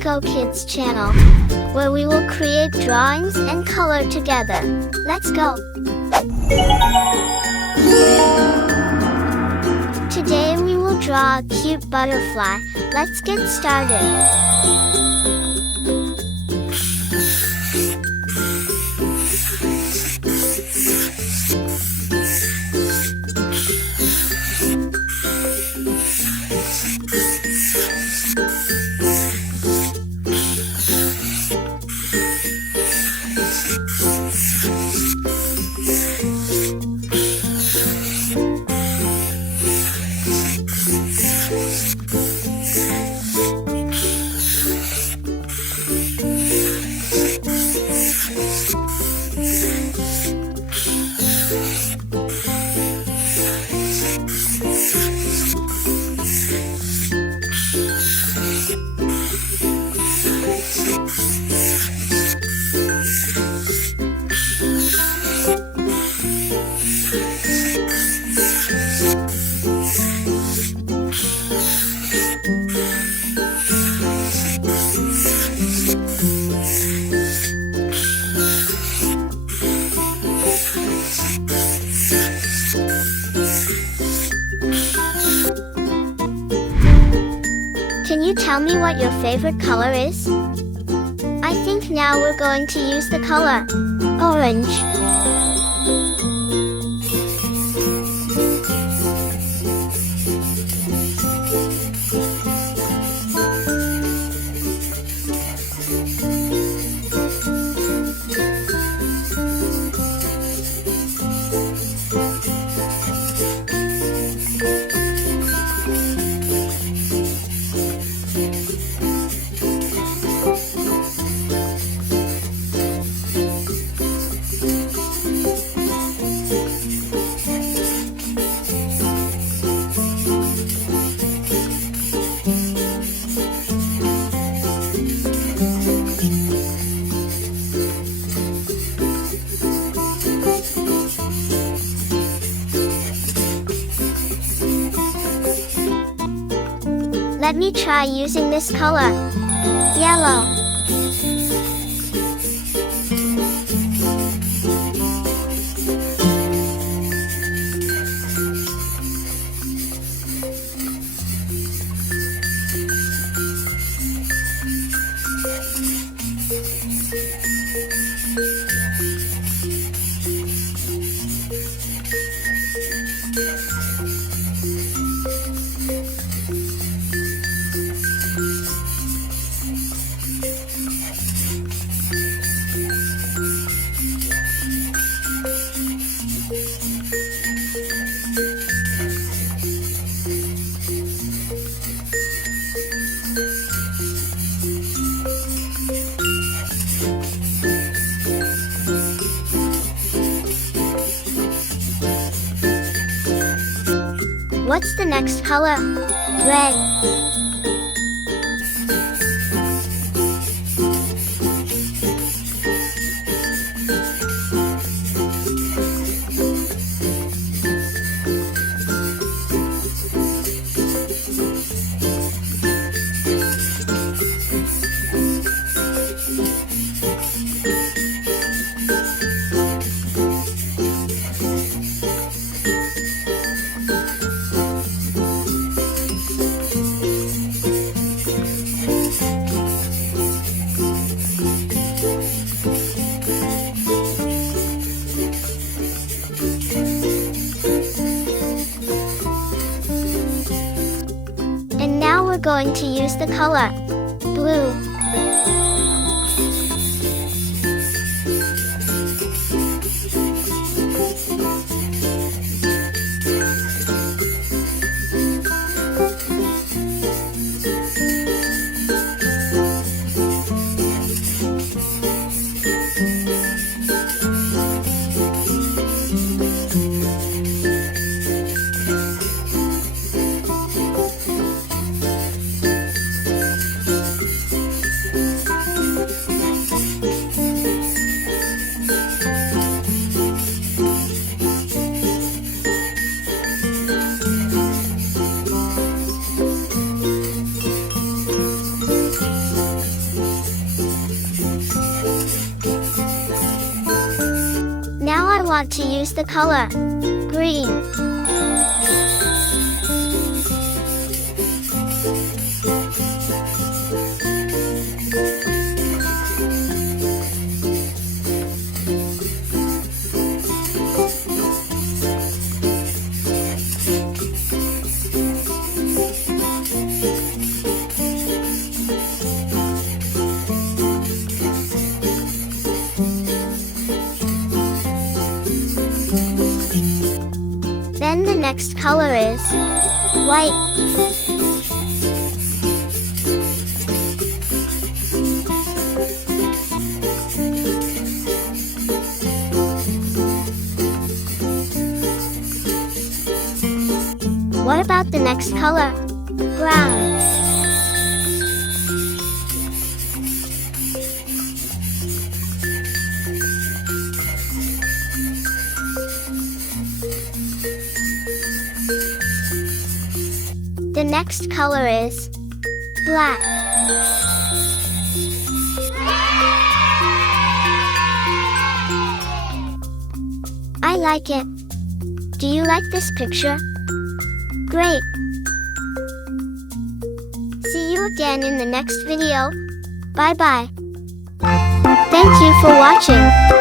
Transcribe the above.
Papikoo Kids channel, where we will create drawings and color together. Let's go! Today we will draw a cute butterfly. Let's get started. Can you tell me what your favorite color is? I think now we're going to use the color orange. Let me try using this color, yellow. What's the next color? Red. And now we're going to use the color blue. want to use the color green. Then the next color is white. What about the next color? Brown. The next color is black. I like it. Do you like this picture? Great! See you again in the next video. Bye bye. Thank you for watching.